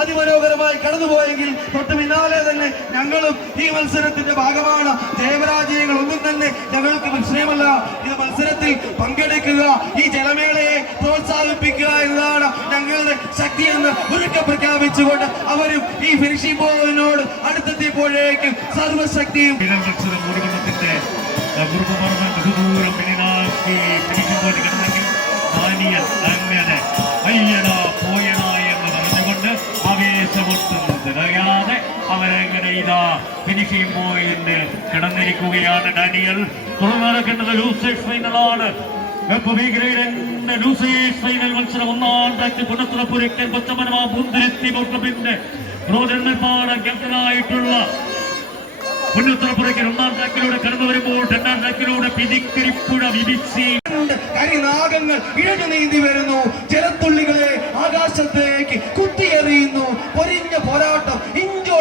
അതിമനോഹരമായി കടന്നുപോയെങ്കിൽ തൊട്ട് പിന്നാലെ തന്നെ ഞങ്ങളും ഈ മത്സരത്തിന്റെ ഭാഗമാണ്. ജയപരാജയങ്ങൾ ഒന്നും തന്നെ ഞങ്ങൾക്ക് വിഷയമല്ല ഇത് മത്സരത്തിൽ പങ്കെടുക്കുക ഈ ജലമേളയെ പ്രോത്സാഹിപ്പിക്കുക എന്നതാണ് ഞങ്ങളുടെ ശക്തിയെന്ന് ഉരുക്കം പ്രഖ്യാപിച്ചുകൊണ്ട് അവരും ഈ ഫിനിഷിംഗ് ബോളിനോട് അടുത്തെത്തിയപ്പോഴേക്കും സർവശക്തിയും കുറുപ്പമർമ്മൻ ബഹുദൂരം പിന്നിലാക്കി ഫിനിഷിംഗ് പോയിന്റ് കിടന്നെങ്കിൽ അങ്ങനെ ഇതാ ഫിനിഷിംഗ് പോയിന്റ് കിടന്നിരിക്കുകയാണ് ഡാനിയൽ. നടക്കേണ്ടത് ലൂസേഴ്സ് ഫൈനലാണ്. ഫൈനൽ മത്സരം ഒന്നാം ടാക്കിലൂടെ കടന്നു വരുമ്പോൾ രണ്ടാം ടാക്കിലൂടെ. കരിനാഗങ്ങൾ ഇഴഞ്ഞു നീന്തി വരുന്നു. ജലത്തുള്ളികളെ ആകാശത്തേക്ക് കുത്തിയെറിയുന്നു. പൊരിഞ്ഞ പോരാട്ടം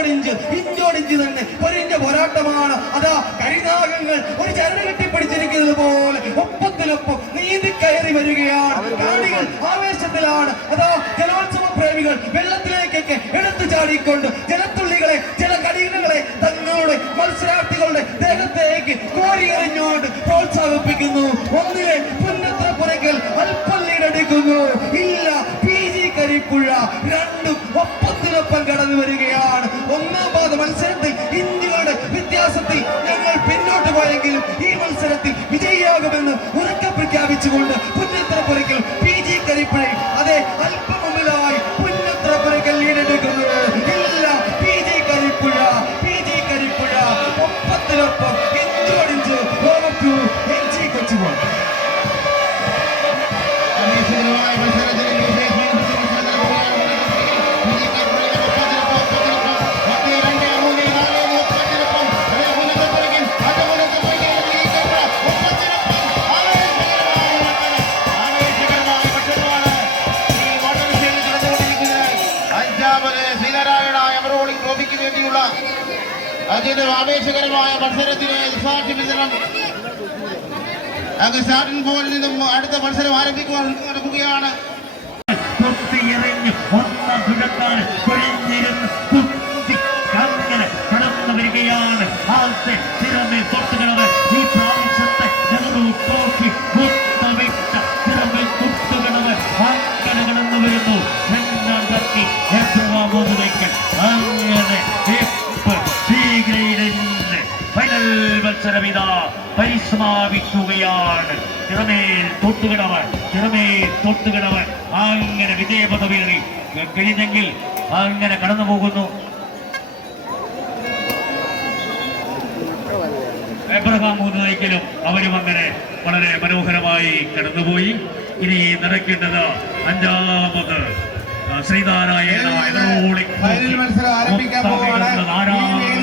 ഇഞ്ചോടിഞ്ച് ഇഞ്ചോടിഞ്ച് തന്നെ. പൊരിഞ്ഞ പോരാട്ടമാണ്. അതാ കരിനാഗങ്ങൾ ഒരു ചരട് കെട്ടിപ്പിടിച്ചിരിക്കുന്നത് പോലെ. ഒപ്പത്തിനൊപ്പം നീതി കയറി വരികയാണ്. കാണികൾ ആവേശത്തിലാണ്. അതാ ജലോത്സവ പ്രേമികൾ വെള്ളത്തിലേക്കൊക്കെ എടുത്തു ചാടിക്കൊണ്ട് ജലത്തുള്ളികളെ ചില കടീനങ്ങളെ തങ്ങളുടെ മത്സരാർത്ഥികളുടെ ദേഹത്തേക്ക് കോരി എറിഞ്ഞുകൊണ്ട് പ്രോത്സാഹിപ്പിക്കുന്നു. ഒന്നിലെ മത്സരത്തിൽ വിജയിയാകുമെന്ന് ഉറക്കെ പ്രഖ്യാപിച്ചുകൊണ്ട് പുന്നത്ര പുറകൽ പി ജി കരിപ്പുഴയും അതെ അല്പം മുമ്പിലായി പുന്നത്ര പുറകൽ ലീഡെടുക്കുന്നത് ഇല്ല P G Karippuzha P G Karippuzha ഒപ്പത്തിനൊപ്പം ഇഞ്ചോടിഞ്ച് ഓവർ അതിന്റെ ആവേശകരമായ മത്സരത്തിന് സാക്ഷി വിതരണം. അങ്ങ് സ്റ്റാർട്ടിംഗ് ബോളിൽ നിന്നും അടുത്ത മത്സരം ആരംഭിക്കുവാൻ നടക്കുകയാണ്. മത്സരം ഇതാ പരിസമാപിക്കുകയാണ്. തിറമേൽ തൊട്ടുകിടവൻ തിറമേൽ തൊട്ടുകിടവൻ അങ്ങനെ വിജയപദവിയേറി. കഴിഞ്ഞെങ്കിൽ അങ്ങനെ കടന്നു പോകുന്നു. എബ്രഹാം മൂന്നായിക്കലും അവരും അങ്ങനെ വളരെ മനോഹരമായി കടന്നുപോയി. ഇനി നടക്കേണ്ടത് അഞ്ചാമത് ശ്രീനാരായണ എറണാകുളം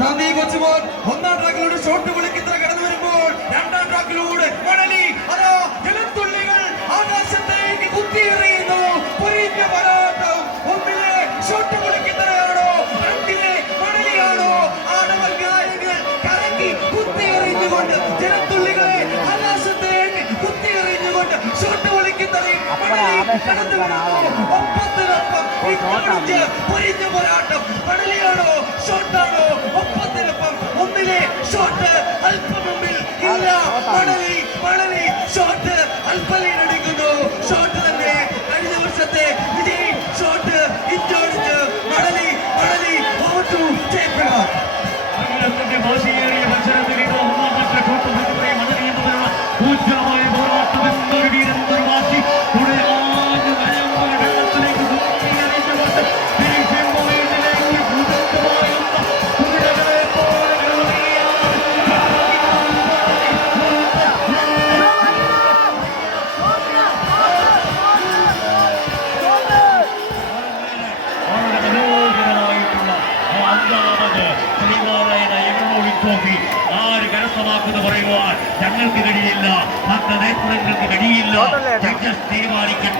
നന്ദി കൊച്ചുമോൻ. ഒന്നാം ട്രാക്കിലൂടെ ഷോട്ട് വിളിക്കിത്ര കടന്നു വരുമ്പോൾ രണ്ടാം ട്രാക്കിലൂടെ മണലി. അതാ ജലത്തുള്ളികൾ ആകാശത്തേക്ക് കുത്തിയെറിയുന്നു. പൊരിഞ്ഞ പോരാട്ടം. ഒന്നിലെ ഷോട്ട് വിളിക്കിത്രയാണോ രണ്ടിലെ മണലിയാണോ? ആണവർ ഗായകൻ കറങ്ങി കുത്തിയെറിഞ്ഞുകൊണ്ട് ഷോട്ടാണോ ഒപ്പത്തിനൊപ്പം ഒന്നിലെ ഷോട്ട് അല്പം മുമ്പിൽ ഇല്ല മണലി മണലി ഷോട്ട് ശ്രീനാരായണ എവറോളി ട്രോഫി ആര് കരസ്ഥമാക്കുന്നു പറയുവാൻ? ഞങ്ങൾക്ക് കഴിയില്ല. ഭക്ത നേത്രങ്ങൾക്ക് കഴിയില്ല ജഡ്ജസ് തീരുമാനിക്കട്ടെ